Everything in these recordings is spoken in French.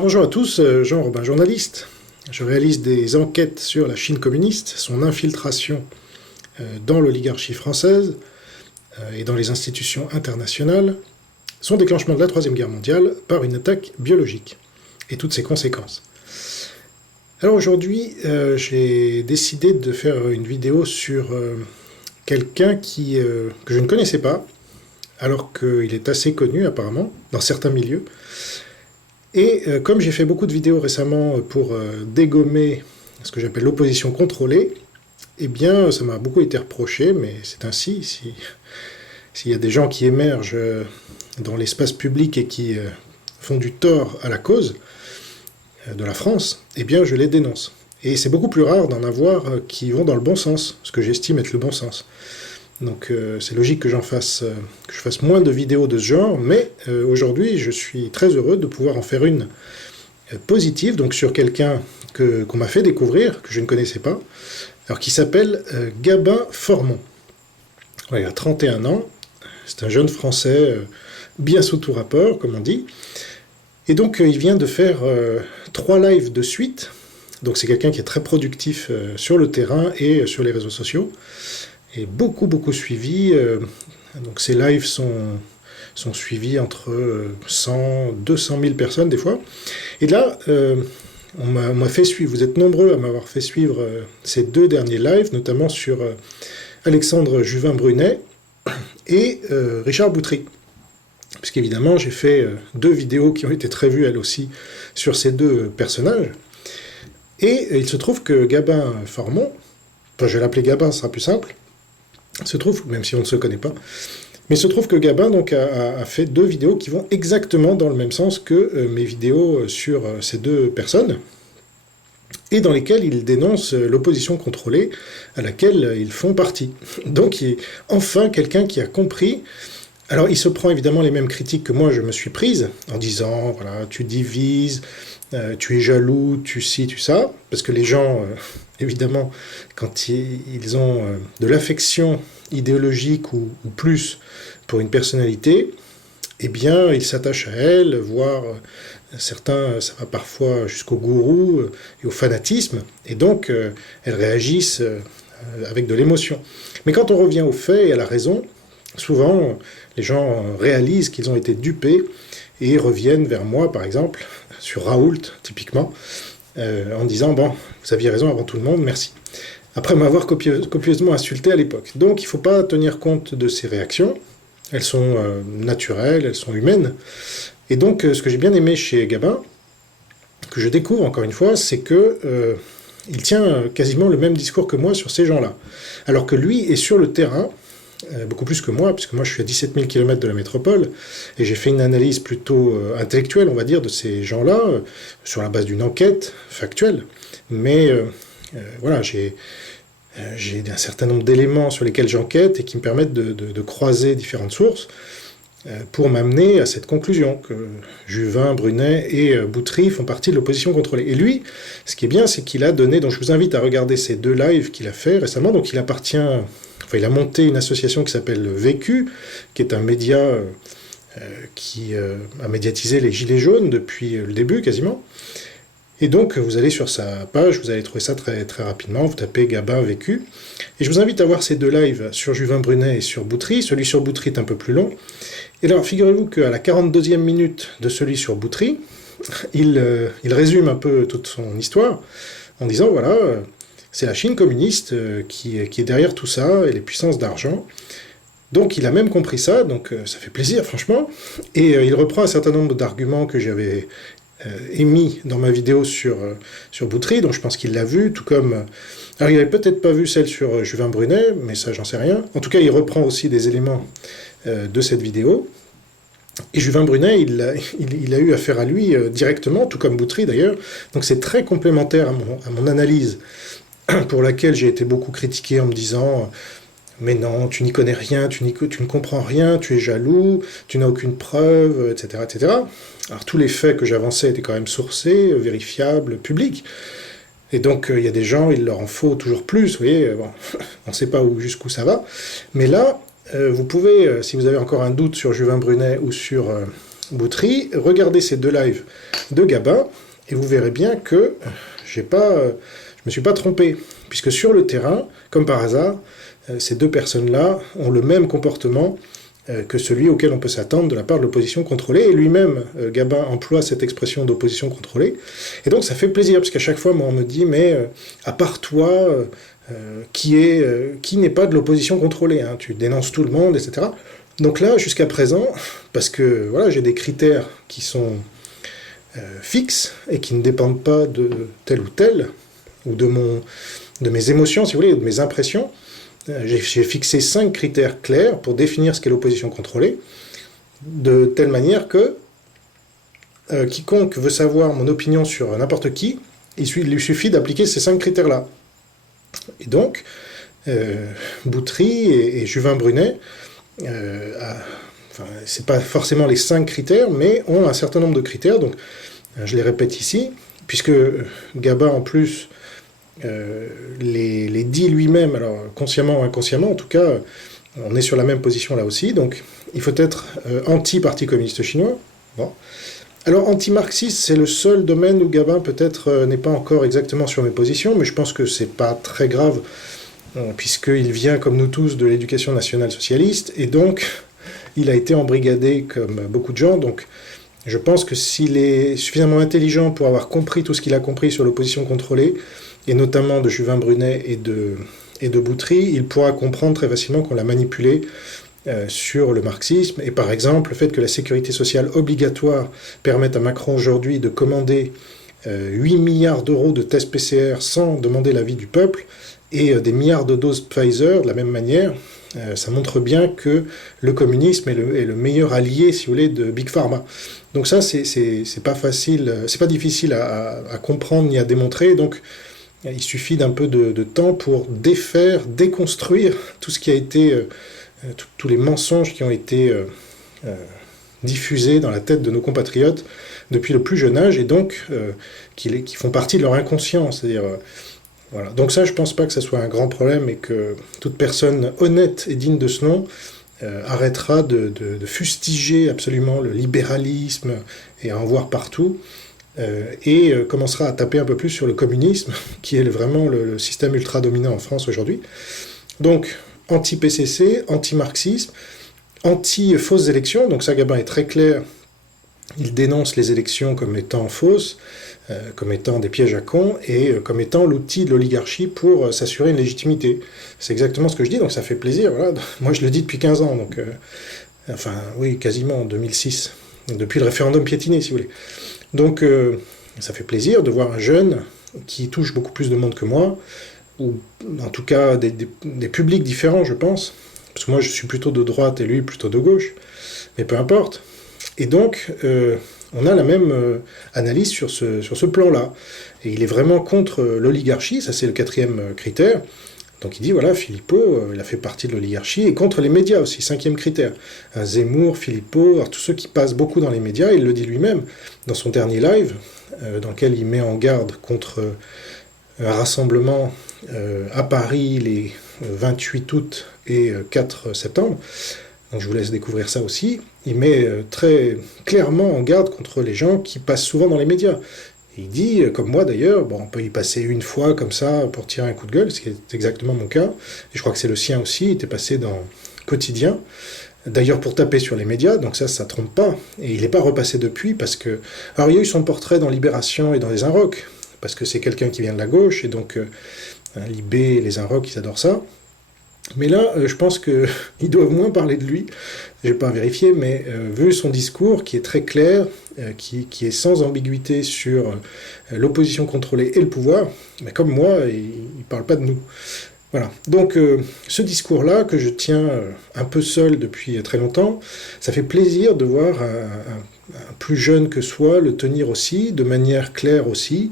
Bonjour à tous, Jean Robin, journaliste. Je réalise des enquêtes sur la Chine communiste, son infiltration dans l'oligarchie française et dans les institutions internationales, son déclenchement de la Troisième Guerre mondiale par une attaque biologique et toutes ses conséquences. Alors aujourd'hui, j'ai décidé de faire une vidéo sur quelqu'un que je ne connaissais pas, alors qu'il est assez connu apparemment, dans certains milieux. Et comme j'ai fait beaucoup de vidéos récemment pour dégommer ce que j'appelle l'opposition contrôlée, eh bien ça m'a beaucoup été reproché, mais c'est ainsi, s'il y a des gens qui émergent dans l'espace public et qui font du tort à la cause de la France, eh bien je les dénonce. Et c'est beaucoup plus rare d'en avoir qui vont dans le bon sens, ce que j'estime être le bon sens. Donc c'est logique que je fasse moins de vidéos de ce genre, mais aujourd'hui je suis très heureux de pouvoir en faire une positive, donc sur quelqu'un qu'on m'a fait découvrir, que je ne connaissais pas, alors qui s'appelle Gabin Formon. Ouais, il a 31 ans, c'est un jeune Français bien sous tout rapport, comme on dit, et donc il vient de faire 3 lives de suite, donc c'est quelqu'un qui est très productif sur le terrain et sur les réseaux sociaux, et beaucoup suivi. Donc ces lives sont suivis entre 100, 200 000 personnes des fois. Et là, on m'a fait suivre, vous êtes nombreux à m'avoir fait suivre ces 2 derniers lives, notamment sur Alexandre Juvin-Brunet et Richard Boutry. Puisqu'évidemment, j'ai fait 2 vidéos qui ont été très vues, elles aussi, sur ces 2 personnages. Et il se trouve que Gabin Formon, enfin je vais l'appeler Gabin, ce sera plus simple, se trouve, même si on ne se connaît pas, mais il se trouve que Gabin donc, a fait 2 vidéos qui vont exactement dans le même sens que mes vidéos sur ces 2 personnes, et dans lesquelles il dénonce l'opposition contrôlée à laquelle ils font partie. Donc il est enfin quelqu'un qui a compris. Alors il se prend évidemment les mêmes critiques que moi je me suis prise, en disant, voilà, tu divises, tu es jaloux, tu ci, tu ça, parce que les gens, évidemment, quand ils ont de l'affection idéologique ou plus pour une personnalité, eh bien, ils s'attachent à elle, voire certains, ça va parfois jusqu'au gourou et au fanatisme, et donc elles réagissent avec de l'émotion. Mais quand on revient aux faits et à la raison, souvent les gens réalisent qu'ils ont été dupés et reviennent vers moi, par exemple, sur Raoult, typiquement, en disant « Bon, vous aviez raison avant tout le monde, merci ». Après m'avoir copieusement insulté à l'époque. Donc il ne faut pas tenir compte de ces réactions. Elles sont naturelles, elles sont humaines. Et donc ce que j'ai bien aimé chez Gabin, que je découvre encore une fois, c'est que il tient quasiment le même discours que moi sur ces gens-là. Alors que lui est sur le terrain, beaucoup plus que moi, puisque moi je suis à 17 000 km de la métropole, et j'ai fait une analyse plutôt intellectuelle, on va dire, de ces gens-là, sur la base d'une enquête factuelle. Mais voilà, j'ai un certain nombre d'éléments sur lesquels j'enquête et qui me permettent de croiser différentes sources pour m'amener à cette conclusion que Juvin, Brunet et Boutry font partie de l'opposition contrôlée. Et lui, ce qui est bien, c'est qu'il a donné, donc je vous invite à regarder ces 2 lives qu'il a fait récemment, donc il a monté une association qui s'appelle Vécu, qui est un média qui a médiatisé les Gilets jaunes depuis le début quasiment. Et donc vous allez sur sa page, vous allez trouver ça très, très rapidement, vous tapez Gabin Vécu. Et je vous invite à voir ces 2 lives sur Juvin Brunet et sur Boutry. Celui sur Boutry est un peu plus long. Et alors figurez-vous qu'à la 42e minute de celui sur Boutry, il résume un peu toute son histoire en disant voilà, c'est la Chine communiste qui est derrière tout ça, et les puissances d'argent. Donc il a même compris ça, donc ça fait plaisir franchement. Et il reprend un certain nombre d'arguments que j'avais émis dans ma vidéo sur Boutry, donc je pense qu'il l'a vu, tout comme... Alors il n'avait peut-être pas vu celle sur Juvin Brunet, mais ça j'en sais rien. En tout cas il reprend aussi des éléments de cette vidéo. Et Juvin Brunet, il a eu affaire à lui directement, tout comme Boutry d'ailleurs, donc c'est très complémentaire à mon analyse, pour laquelle j'ai été beaucoup critiqué en me disant « Mais non, tu n'y connais rien, tu ne comprends rien, tu es jaloux, tu n'as aucune preuve, etc. etc. » Alors tous les faits que j'avançais étaient quand même sourcés, vérifiables, publics. Et donc il y a des gens, il leur en faut toujours plus, vous voyez, bon, on ne sait pas jusqu'où ça va. Mais là, vous pouvez, si vous avez encore un doute sur Juvin Brunet ou sur Boutry, regardez ces 2 lives de Gabin, et vous verrez bien que je me suis pas trompé, puisque sur le terrain, comme par hasard, ces 2 personnes-là ont le même comportement que celui auquel on peut s'attendre de la part de l'opposition contrôlée, et lui-même, Gabin, emploie cette expression d'opposition contrôlée, et donc ça fait plaisir, parce qu'à chaque fois, moi, on me dit, mais à part toi, qui n'est pas de l'opposition contrôlée, hein, tu dénonces tout le monde, etc. Donc là, jusqu'à présent, parce que voilà, j'ai des critères qui sont fixes et qui ne dépendent pas de tel ou tel, ou de mes émotions, si vous voulez, ou de mes impressions, j'ai fixé 5 critères clairs pour définir ce qu'est l'opposition contrôlée, de telle manière que quiconque veut savoir mon opinion sur n'importe qui, il lui suffit d'appliquer ces 5 critères-là. Et donc, Boutry et Juvin Brunet, c'est pas forcément les 5 critères, mais ont un certain nombre de critères, donc je les répète ici, puisque Gabin, en plus, les dit lui-même, alors consciemment ou inconsciemment, en tout cas, on est sur la même position là aussi, donc il faut être anti-parti communiste chinois. Bon. Alors, anti-marxiste, c'est le seul domaine où Gabin, peut-être, n'est pas encore exactement sur mes positions, mais je pense que c'est pas très grave, puisqu'il vient, comme nous tous, de l'éducation nationale socialiste, et donc, il a été embrigadé comme beaucoup de gens, donc je pense que s'il est suffisamment intelligent pour avoir compris tout ce qu'il a compris sur l'opposition contrôlée, et notamment de Juvin Brunet et de Boutry, il pourra comprendre très facilement qu'on l'a manipulé sur le marxisme, et par exemple, le fait que la sécurité sociale obligatoire permette à Macron aujourd'hui de commander 8 milliards d'euros de tests PCR sans demander l'avis du peuple, et des milliards de doses Pfizer, de la même manière, ça montre bien que le communisme est le meilleur allié, si vous voulez, de Big Pharma. Donc ça, c'est pas facile, c'est pas difficile à comprendre ni à démontrer, donc il suffit d'un peu de temps pour déconstruire tout ce qui a été, tous les mensonges qui ont été diffusés dans la tête de nos compatriotes depuis le plus jeune âge, et donc qui font partie de leur inconscient, c'est-à-dire... Voilà. Donc ça, je ne pense pas que ça soit un grand problème et que toute personne honnête et digne de ce nom arrêtera de fustiger absolument le libéralisme et à en voir partout, et commencera à taper un peu plus sur le communisme, qui est vraiment le système ultra-dominant en France aujourd'hui. Donc, anti-PCC, anti-marxisme, anti-fausses élections, donc ça, Gabin est très clair, il dénonce les élections comme étant fausses, comme étant des pièges à cons, et comme étant l'outil de l'oligarchie pour s'assurer une légitimité. C'est exactement ce que je dis, donc ça fait plaisir. Voilà. Moi, je le dis depuis 15 ans, donc, enfin, oui, quasiment en 2006, depuis le référendum piétiné, si vous voulez. Donc, ça fait plaisir de voir un jeune qui touche beaucoup plus de monde que moi, ou en tout cas des publics différents, je pense, parce que moi, je suis plutôt de droite et lui plutôt de gauche, mais peu importe. Et donc, on a la même analyse sur ce plan-là. Et il est vraiment contre l'oligarchie, ça c'est le 4e critère. Donc il dit, voilà, Philippot, il a fait partie de l'oligarchie, et contre les médias aussi, 5e critère. Zemmour, Philippot, alors tous ceux qui passent beaucoup dans les médias, il le dit lui-même, dans son dernier live, dans lequel il met en garde contre un rassemblement à Paris les 28 août et 4 septembre. Donc je vous laisse découvrir ça aussi. Il met très clairement en garde contre les gens qui passent souvent dans les médias. Et il dit, comme moi d'ailleurs, bon, on peut y passer une fois comme ça pour tirer un coup de gueule, ce qui est exactement mon cas. Et je crois que c'est le sien aussi, il était passé dans Quotidien. D'ailleurs pour taper sur les médias, donc ça trompe pas. Et il n'est pas repassé depuis parce que... Alors il y a eu son portrait dans Libération et dans Les Inrocks, parce que c'est quelqu'un qui vient de la gauche, et donc Libé, Les Inrocks, ils adorent ça. Mais là, je pense qu'ils doivent moins parler de lui, je n'ai pas vérifié, mais vu son discours qui est très clair, qui est sans ambiguïté sur l'opposition contrôlée et le pouvoir, mais comme moi, il ne parle pas de nous. Voilà. Donc ce discours-là, que je tiens un peu seul depuis très longtemps, ça fait plaisir de voir un plus jeune que soi le tenir aussi, de manière claire aussi,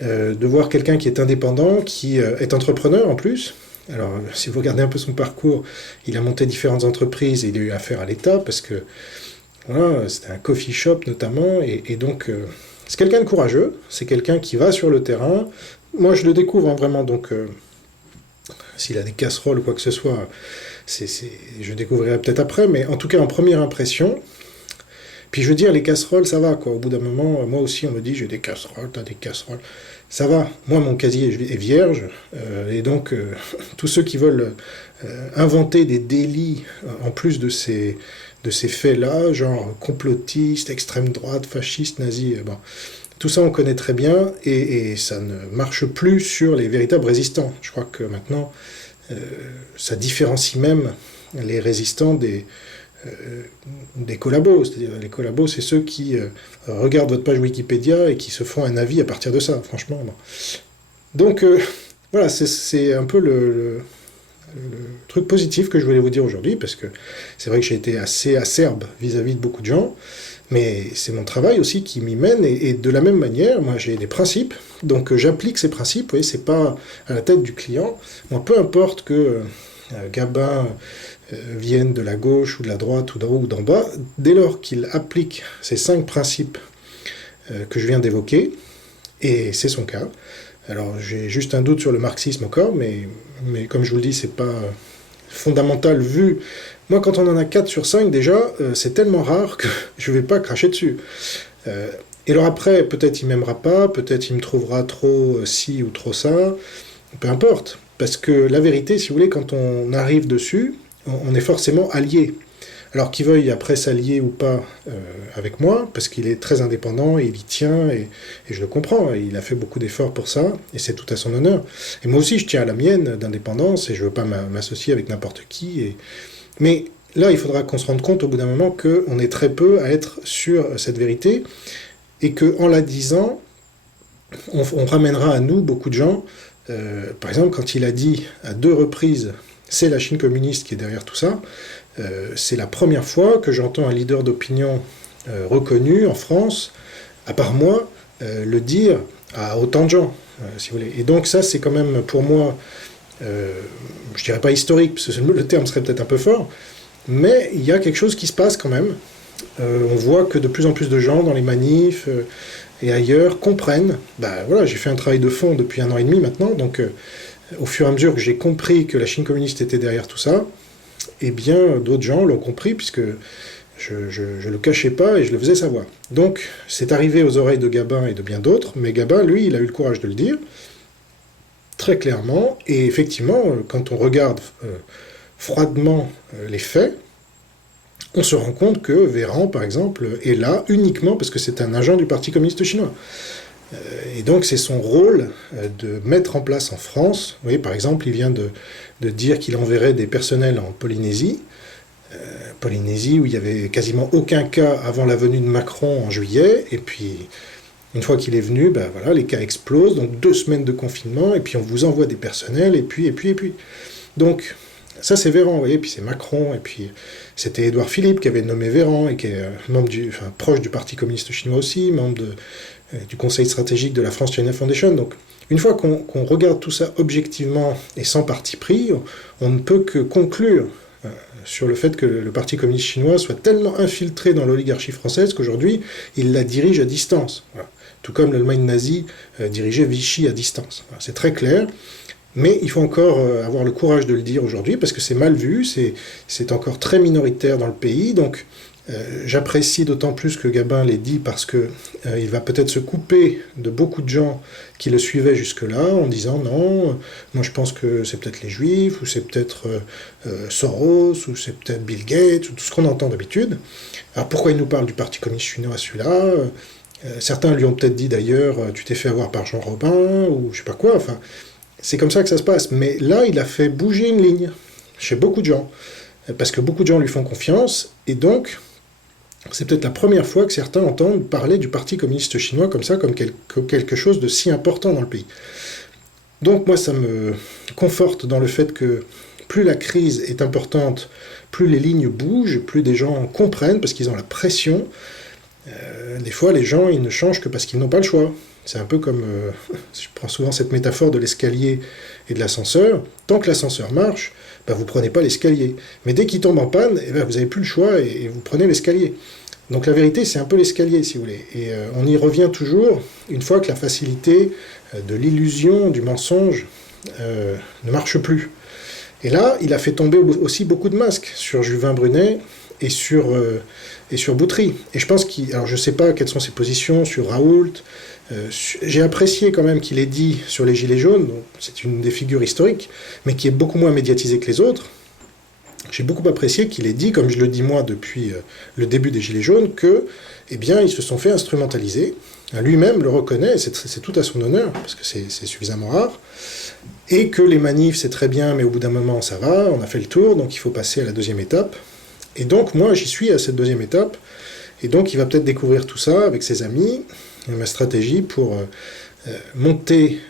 de voir quelqu'un qui est indépendant, qui est entrepreneur en plus. Alors, si vous regardez un peu son parcours, il a monté différentes entreprises et il a eu affaire à l'État parce que, voilà, c'était un coffee shop notamment, et donc, c'est quelqu'un de courageux, c'est quelqu'un qui va sur le terrain. Moi, je le découvre hein, vraiment, donc, s'il a des casseroles ou quoi que ce soit, je découvrirai peut-être après, mais en tout cas, en première impression, Puis je veux dire, les casseroles, ça va, quoi. Au bout d'un moment, moi aussi, on me dit, j'ai des casseroles, t'as des casseroles. Ça va. Moi, mon casier est vierge, et donc, tous ceux qui veulent inventer des délits en plus de ces faits-là, genre complotistes, extrême droite, fascistes, nazis, bon, tout ça on connaît très bien, et ça ne marche plus sur les véritables résistants. Je crois que maintenant, ça différencie même les résistants des collabos. C'est-à-dire, les collabos, c'est ceux qui regardent votre page Wikipédia et qui se font un avis à partir de ça, franchement. Bon. Donc, voilà, c'est un peu le truc positif que je voulais vous dire aujourd'hui, parce que c'est vrai que j'ai été assez acerbe vis-à-vis de beaucoup de gens, mais c'est mon travail aussi qui m'y mène, et de la même manière, moi j'ai des principes, donc j'applique ces principes, vous voyez, c'est pas à la tête du client. Moi, peu importe que Gabin vienne de la gauche ou de la droite ou d'en haut ou d'en bas, dès lors qu'il applique ces 5 principes que je viens d'évoquer, et c'est son cas. Alors j'ai juste un doute sur le marxisme encore, mais comme je vous le dis, c'est pas fondamental vu. Moi, quand on en a 4 sur 5 déjà, c'est tellement rare que je vais pas cracher dessus. Et alors après, peut-être il m'aimera pas, peut-être il me trouvera trop ci ou trop ça, peu importe. Parce que la vérité, si vous voulez, quand on arrive dessus, on est forcément allié. Alors qu'il veuille après s'allier ou pas avec moi, parce qu'il est très indépendant, et il y tient, et je le comprends, il a fait beaucoup d'efforts pour ça, et c'est tout à son honneur. Et moi aussi, je tiens à la mienne d'indépendance, et je ne veux pas m'associer avec n'importe qui. Mais là, il faudra qu'on se rende compte au bout d'un moment qu'on est très peu à être sur cette vérité, et qu'en la disant, on ramènera à nous beaucoup de gens. Par exemple, quand il a dit à 2 reprises « c'est la Chine communiste qui est derrière tout ça », c'est la première fois que j'entends un leader d'opinion reconnu en France, à part moi, le dire à autant de gens, si vous voulez. Et donc ça, c'est quand même pour moi, je dirais pas historique, parce que le terme serait peut-être un peu fort, mais il y a quelque chose qui se passe quand même. On voit que de plus en plus de gens dans les manifs et ailleurs comprennent. Voilà, j'ai fait un travail de fond depuis 1 an et demi maintenant, donc au fur et à mesure que j'ai compris que la Chine communiste était derrière tout ça, eh bien, d'autres gens l'ont compris, puisque je ne le cachais pas et je le faisais savoir. Donc, c'est arrivé aux oreilles de Gabin et de bien d'autres, mais Gabin, lui, il a eu le courage de le dire, très clairement, et effectivement, quand on regarde froidement les faits, on se rend compte que Véran, par exemple, est là uniquement parce que c'est un agent du Parti communiste chinois. Et donc c'est son rôle de mettre en place en France, vous voyez, par exemple, il vient de dire qu'il enverrait des personnels en Polynésie, Polynésie où il n'y avait quasiment aucun cas avant la venue de Macron en juillet, et puis une fois qu'il est venu, voilà, les cas explosent, donc 2 semaines de confinement, et puis on vous envoie des personnels, et puis. Donc ça c'est Véran, vous voyez, puis c'est Macron, et puis c'était Édouard Philippe qui avait nommé Véran, et qui est proche du Parti communiste chinois aussi, membre du conseil stratégique de la France-China Foundation. Donc, une fois qu'on regarde tout ça objectivement et sans parti pris, on ne peut que conclure sur le fait que le Parti communiste chinois soit tellement infiltré dans l'oligarchie française qu'aujourd'hui, il la dirige à distance. Voilà. Tout comme l'Allemagne nazie dirigeait Vichy à distance. Voilà, c'est très clair. Mais il faut encore avoir le courage de le dire aujourd'hui, parce que c'est mal vu, c'est encore très minoritaire dans le pays, donc j'apprécie d'autant plus que Gabin l'ait dit, parce que il va peut-être se couper de beaucoup de gens qui le suivaient jusque-là, en disant non, moi je pense que c'est peut-être les Juifs, ou c'est peut-être Soros, ou c'est peut-être Bill Gates, ou tout ce qu'on entend d'habitude. Alors pourquoi il nous parle du Parti communiste chinois, celui-là certains lui ont peut-être dit d'ailleurs, tu t'es fait avoir par Jean Robin, ou je sais pas quoi, enfin... C'est comme ça que ça se passe. Mais là, il a fait bouger une ligne chez beaucoup de gens. Parce que beaucoup de gens lui font confiance. Et donc, c'est peut-être la première fois que certains entendent parler du Parti communiste chinois comme ça, comme quelque chose de si important dans le pays. Donc moi, ça me conforte dans le fait que plus la crise est importante, plus les lignes bougent, plus des gens comprennent, parce qu'ils ont la pression. Des fois, les gens, ils ne changent que parce qu'ils n'ont pas le choix. C'est un peu comme, je prends souvent cette métaphore de l'escalier et de l'ascenseur. Tant que l'ascenseur marche, vous ne prenez pas l'escalier. Mais dès qu'il tombe en panne, vous n'avez plus le choix et vous prenez l'escalier. Donc la vérité, c'est un peu l'escalier, si vous voulez. Et on y revient toujours une fois que la facilité de l'illusion, du mensonge, ne marche plus. Et là, il a fait tomber aussi beaucoup de masques sur Juvin Brunet et sur Boutry. Et je pense alors je ne sais pas quelles sont ses positions sur Raoult. J'ai apprécié quand même qu'il ait dit sur les Gilets jaunes, c'est une des figures historiques, mais qui est beaucoup moins médiatisée que les autres. J'ai beaucoup apprécié qu'il ait dit, comme je le dis moi depuis le début des Gilets jaunes, que, eh bien, ils se sont fait instrumentaliser. Lui-même le reconnaît, c'est tout à son honneur, parce que c'est suffisamment rare, et que les manifs, c'est très bien, mais au bout d'un moment, ça va, on a fait le tour, donc il faut passer à la deuxième étape. Et donc, moi, j'y suis à cette deuxième étape, et donc il va peut-être découvrir tout ça avec ses amis, ma stratégie pour monter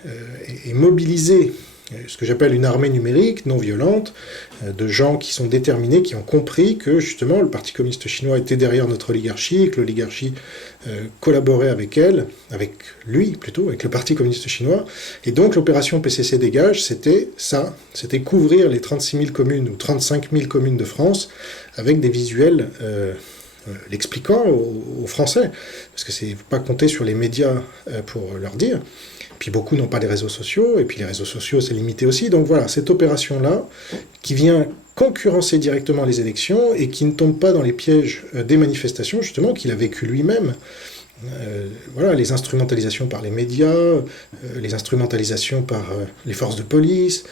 et mobiliser ce que j'appelle une armée numérique, non violente, de gens qui sont déterminés, qui ont compris que justement le Parti communiste chinois était derrière notre oligarchie, et que l'oligarchie collaborait avec elle, avec lui plutôt, avec le Parti communiste chinois. Et donc l'opération PCC Dégage, c'était ça, c'était couvrir les 36 000 communes ou 35 000 communes de France avec des visuels l'expliquant aux Français, parce que c'est pas compter sur les médias pour leur dire. Puis beaucoup n'ont pas les réseaux sociaux, et puis les réseaux sociaux, c'est limité aussi. Donc voilà, cette opération-là, qui vient concurrencer directement les élections, et qui ne tombe pas dans les pièges des manifestations, justement, qu'il a vécu lui-même. Voilà, les instrumentalisations par les médias, les instrumentalisations par les forces de police,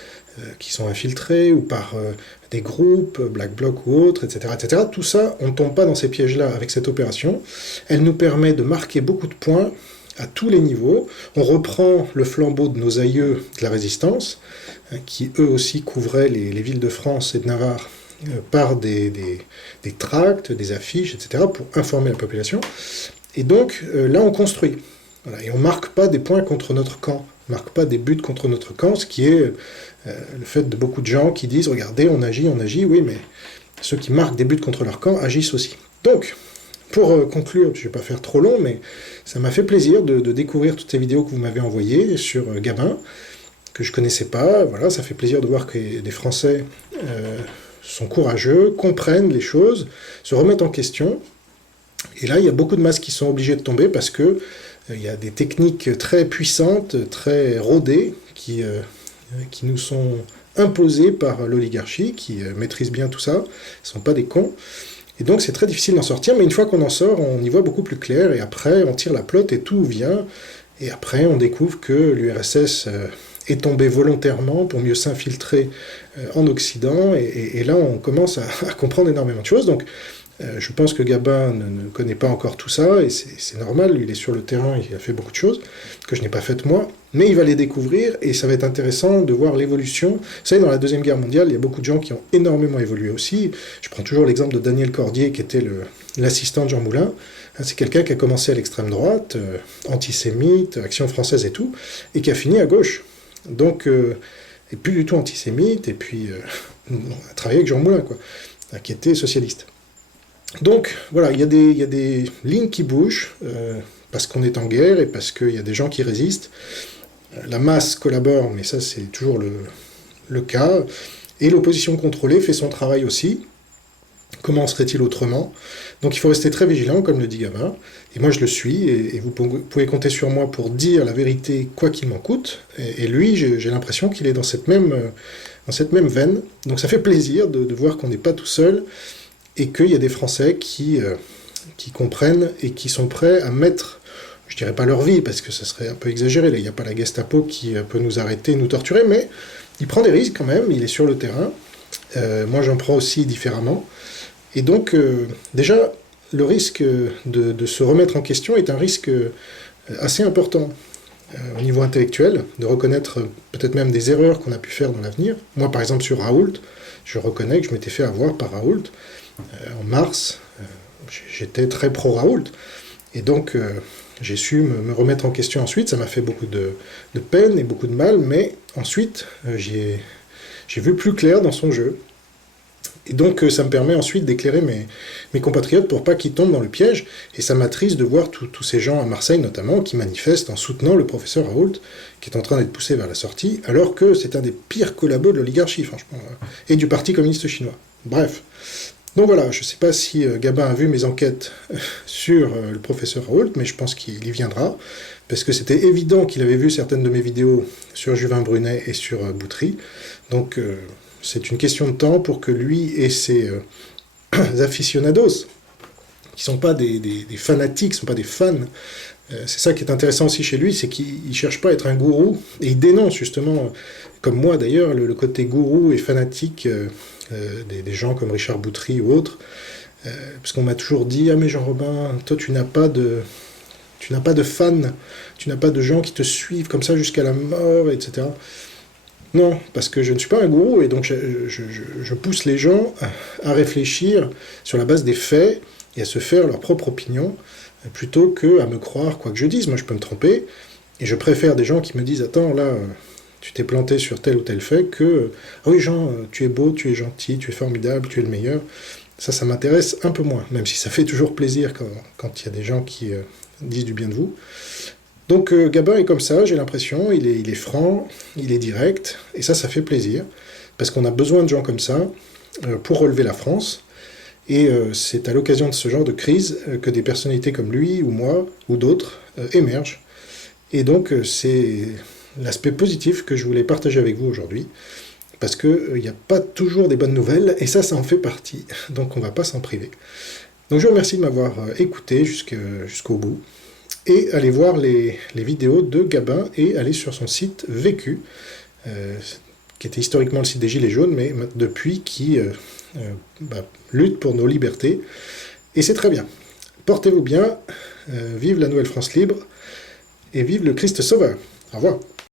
qui sont infiltrées, ou par des groupes, Black Bloc ou autres, etc., etc. Tout ça, on ne tombe pas dans ces pièges-là avec cette opération. Elle nous permet de marquer beaucoup de points, à tous les niveaux. On reprend le flambeau de nos aïeux de la résistance, qui eux aussi couvraient les villes de France et de Navarre par des tracts, des affiches, etc., pour informer la population. Et donc là, on construit. Voilà. Et on ne marque pas des points contre notre camp, on ne marque pas des buts contre notre camp, ce qui est le fait de beaucoup de gens qui disent « Regardez, on agit, oui, mais ceux qui marquent des buts contre leur camp agissent aussi. » Donc, pour conclure, je ne vais pas faire trop long, mais ça m'a fait plaisir de découvrir toutes ces vidéos que vous m'avez envoyées sur Gabin, que je ne connaissais pas. Voilà, ça fait plaisir de voir que des Français sont courageux, comprennent les choses, se remettent en question. Et là, il y a beaucoup de masques qui sont obligés de tomber parce que il y a des techniques très puissantes, très rodées, qui nous sont imposées par l'oligarchie, qui maîtrise bien tout ça. Ils ne sont pas des cons. Et donc c'est très difficile d'en sortir, mais une fois qu'on en sort, on y voit beaucoup plus clair, et après on tire la pelote et tout vient, et après on découvre que l'URSS est tombée volontairement pour mieux s'infiltrer en Occident, et là on commence à comprendre énormément de choses. Donc je pense que Gabin ne connaît pas encore tout ça, et c'est normal, il est sur le terrain, il a fait beaucoup de choses que je n'ai pas faites moi, mais il va les découvrir, et ça va être intéressant de voir l'évolution. Vous savez, dans la Deuxième Guerre mondiale, il y a beaucoup de gens qui ont énormément évolué aussi. Je prends toujours l'exemple de Daniel Cordier, qui était l'assistant de Jean Moulin. C'est quelqu'un qui a commencé à l'extrême droite, antisémite, Action française et tout, et qui a fini à gauche. Donc, et plus du tout antisémite, et puis a travaillé avec Jean Moulin, quoi, qui était socialiste. Donc, voilà, il y a des lignes qui bougent, parce qu'on est en guerre, et parce qu'il y a des gens qui résistent. La masse collabore, mais ça c'est toujours le cas, et l'opposition contrôlée fait son travail aussi. Comment serait-il autrement? Donc il faut rester très vigilant, comme le dit Gabin, et moi je le suis, et vous pouvez compter sur moi pour dire la vérité quoi qu'il m'en coûte, et lui j'ai l'impression qu'il est dans cette même veine, donc ça fait plaisir de voir qu'on n'est pas tout seul, et qu'il y a des Français qui comprennent et qui sont prêts à mettre, je dirais pas leur vie, parce que ça serait un peu exagéré, là il n'y a pas la Gestapo qui peut nous arrêter, nous torturer, mais il prend des risques quand même, il est sur le terrain, moi j'en prends aussi différemment, et donc déjà le risque de se remettre en question est un risque assez important au niveau intellectuel, de reconnaître peut-être même des erreurs qu'on a pu faire dans l'avenir. Moi par exemple sur Raoult, je reconnais que je m'étais fait avoir par Raoult, en mars, j'étais très pro-Raoult, et donc j'ai su me remettre en question ensuite, ça m'a fait beaucoup de peine et beaucoup de mal, mais ensuite j'ai vu plus clair dans son jeu. Et donc ça me permet ensuite d'éclairer mes compatriotes pour pas qu'ils tombent dans le piège, et ça m'attriste de voir tous ces gens à Marseille notamment qui manifestent en soutenant le professeur Raoult, qui est en train d'être poussé vers la sortie, alors que c'est un des pires collabos de l'oligarchie, franchement, et du Parti communiste chinois. Bref. Donc voilà, je ne sais pas si Gabin a vu mes enquêtes sur le professeur Raoult, mais je pense qu'il y viendra, parce que c'était évident qu'il avait vu certaines de mes vidéos sur Juvin Brunet et sur Boutry. Donc c'est une question de temps pour que lui et ses aficionados, qui ne sont pas des fanatiques, ne sont pas des fans. C'est ça qui est intéressant aussi chez lui, c'est qu'il ne cherche pas à être un gourou, et il dénonce justement, comme moi d'ailleurs, le côté gourou et fanatique des gens comme Richard Boutry ou autres, parce qu'on m'a toujours dit « Ah mais Jean-Robin, toi tu n'as pas de fans, tu n'as pas de gens qui te suivent comme ça jusqu'à la mort, etc. » Non, parce que je ne suis pas un gourou, et donc je pousse les gens à réfléchir sur la base des faits, et à se faire leur propre opinion, plutôt qu'à me croire quoi que je dise. Moi je peux me tromper, et je préfère des gens qui me disent « Attends, là, tu t'es planté sur tel ou tel fait, que « Ah oui Jean, tu es beau, tu es gentil, tu es formidable, tu es le meilleur. » Ça m'intéresse un peu moins, même si ça fait toujours plaisir quand il y a des gens qui disent du bien de vous. Donc Gabin est comme ça, j'ai l'impression, il est franc, il est direct, et ça fait plaisir, parce qu'on a besoin de gens comme ça pour relever la France, et c'est à l'occasion de ce genre de crise que des personnalités comme lui, ou moi, ou d'autres, émergent. Et donc c'est l'aspect positif que je voulais partager avec vous aujourd'hui, parce qu'il n'y a pas toujours des bonnes nouvelles, et ça en fait partie, donc on ne va pas s'en priver. Donc je vous remercie de m'avoir écouté jusqu'au bout, et allez voir les vidéos de Gabin, et allez sur son site Vécu, qui était historiquement le site des Gilets jaunes, mais depuis qui lutte pour nos libertés, et c'est très bien. Portez-vous bien, vive la Nouvelle France libre, et vive le Christ Sauveur. Au revoir.